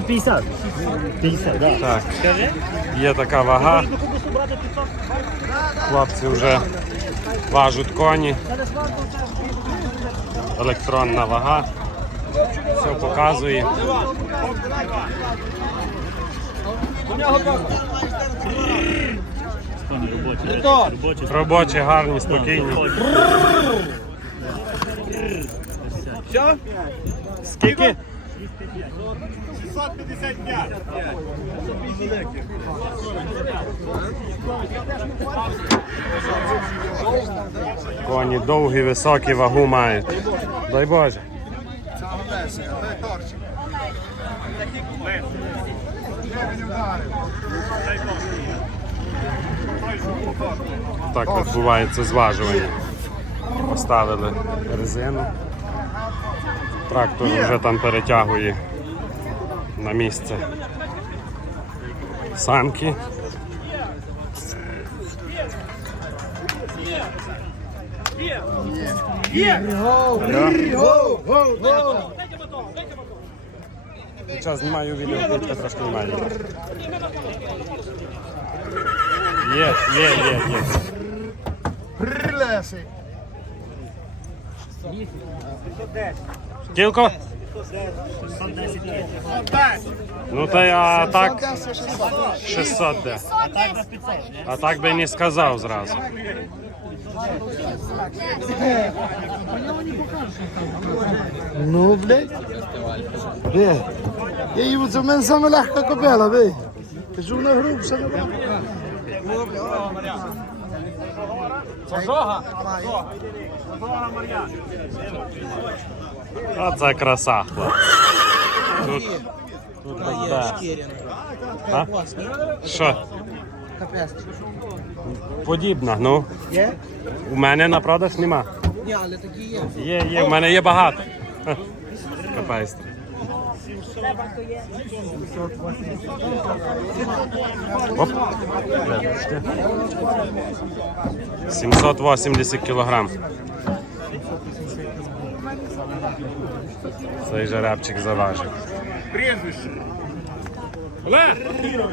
650. 50, да. Так, є така вага. Хлопці вже важуть коні. Електронна вага. Все показує. Робочі. Гарні, спокійні. Скільки? 650. Коні довгі, високі, вагу мають. Дай Боже. Так відбувається зважування. Поставили резину. Трактор вже там перетягує на місце санки. Зараз знімаю відео, куртка трошки немає. Є, є, є, є. Прилеси. Кілько? Ну та а так 600 де. А так би не сказав зразу. Ну, блядь. Де? Я їм це в мене саме легка кобила, ви. Кажу на грубша не Оце краса, хлопці. Тут, тут да. А? Що? Подібна, ну. Є? У мене на продаж нема. Ні, але такі є. Є, є, в мене є багато. Капець. Оп. 780 кілограм. Цей жеребчик заважив. Прізвище. Олег!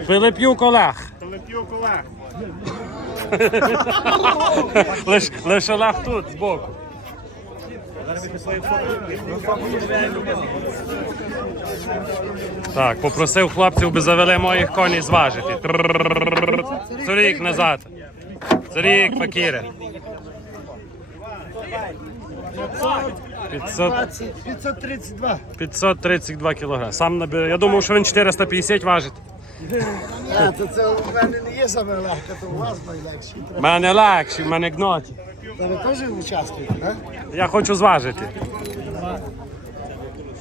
Пилип'юк Олег. Телеп'юк Олег. Лиш, лиш Олег тут, збоку. Так, попросив хлопців, би завели моїх коней зважити. Цурік назад. Цурік, факіре. 500, 532. 532 кілограм. Сам набив. Я думав, що він 450 важить. Це у мене не є саме легка, то у вас найлегші. У мене легші, в мене гноті. Та ви теж участвуєте, так? Я хочу зважити.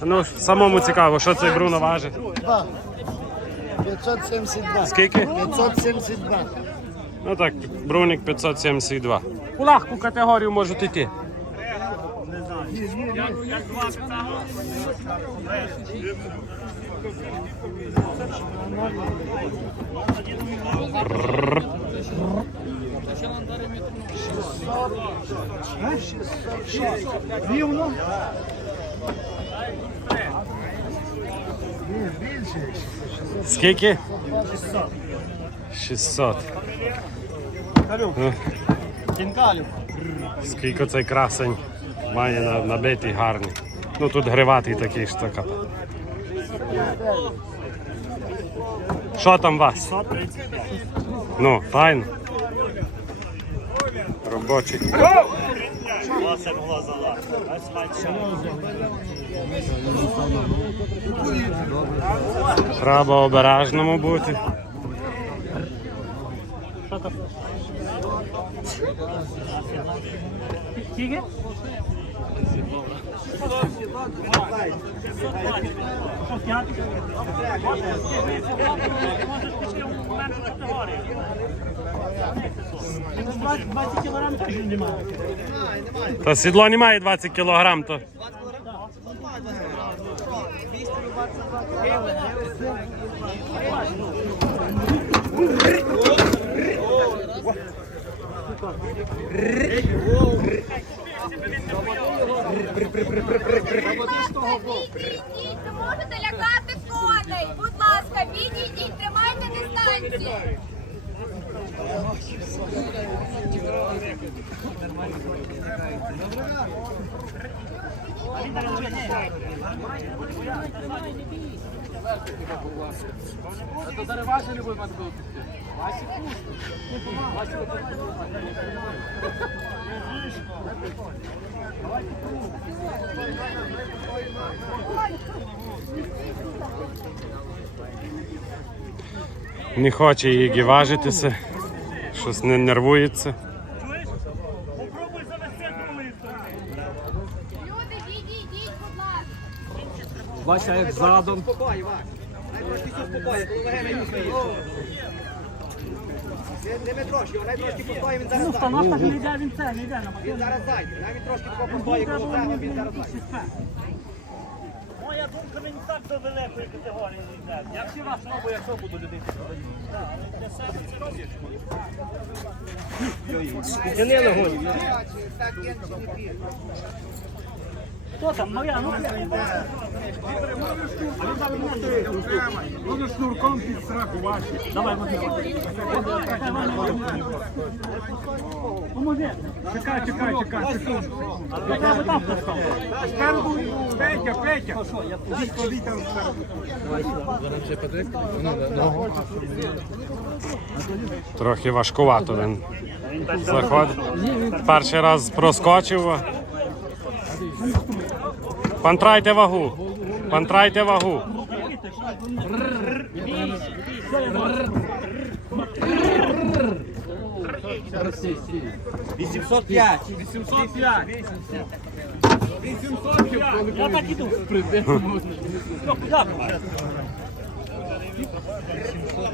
Ну, самому цікаво, що цей Бруно важить. Два. 572. Скільки? 572. Ну так, Бруник 572. У легку категорію можуть йти. Рівно? Скільки? 600. Ну, Кінкалю. Скільки цей красень має набитий гарний. Ну тут гриватий такий ж така. Що там вас? Ну, файно. Робочий. Глаза. Ось. Треба обережному бути. Скільки? Що, п'ятий? 20 20 кілограм теж немає. Та сідло не має 20 кілограм, то. Ідіть, ви можете лякати Не хоче її важитися, щось не нервується. Вася як задом. Не трошки, вона трошки постоїть, він зараз Ну, зайде. станок не йде, він це, не йде на Він зараз зайде, навіть трошки постоїть, коли треба, він зараз зайде. Моя думка, він так до великої категорії не йде. Я всі вас знову, якщо буду любити. Для себе це робиш. Тянили голі. Хто там? Моя, ну Буду шнурком під страху ваші. Давай. Поможи. Чекай, чекай, чекай. Я тебе там Петя, Петя. Трохи важкувато він заходить. Перший раз проскочив. Пантрайте вагу. Пантрайте вагу. 805. 805. 805. Я так іду.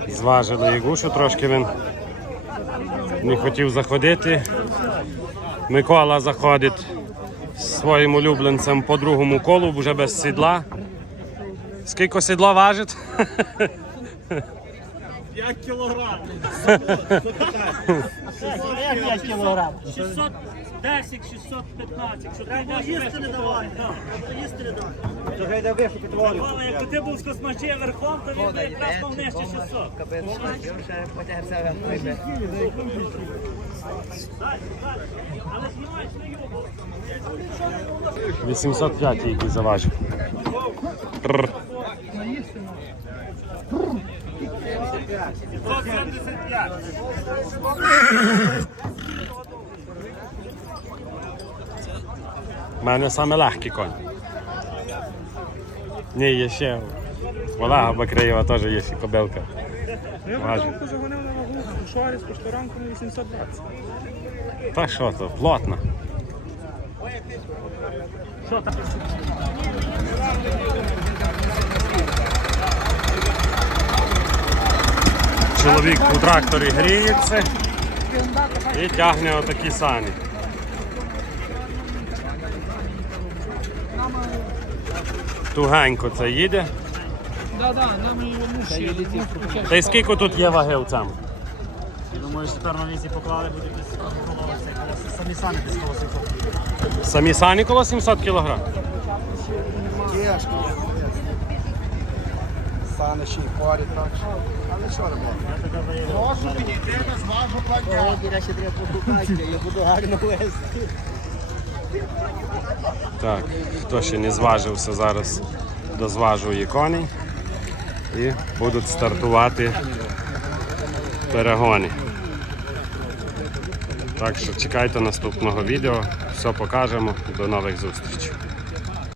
Зважили Ягушу, трошки він не хотів заходити. Микола заходить своїм улюбленцем по другому колу, вже без сідла. Скільки сідло важить? 5 кілограм. 5 кілограм. 610, 615. Що ти йдеш їсти не давали. Їсти не давали. То йде вихід під. Але якби ти був з космачей верхом, то він би якраз мав нижче 600. Ще потягся вийде. Далі, далі. Але знімай свою. бо 805 який заважив. Тррр. 175. У мене саме легкий конь. Ні, є ще. Олега Бакреєва теж є ще кобилка. Важить. загонив на вагу шорі з поштаранком 820. Та що то, плотно. Що там? Чоловік у тракторі гріється і тягне отакі самі. Тугенько це їде. Та й скільки тут є ваги в цьому? Думаю, що тепер на вісі поклали, буде десь колоси. Самі самі десь коло 700. Самі сані коло 700 кг. Тяжко. Стане ще й порі так. Але що робити? Я ще треба покупати, я буду гарно вести. Так, хто ще не зважився, зараз дозважує коней і будуть стартувати перегони. Так що чекайте наступного відео, все покажемо. До нових зустрічей.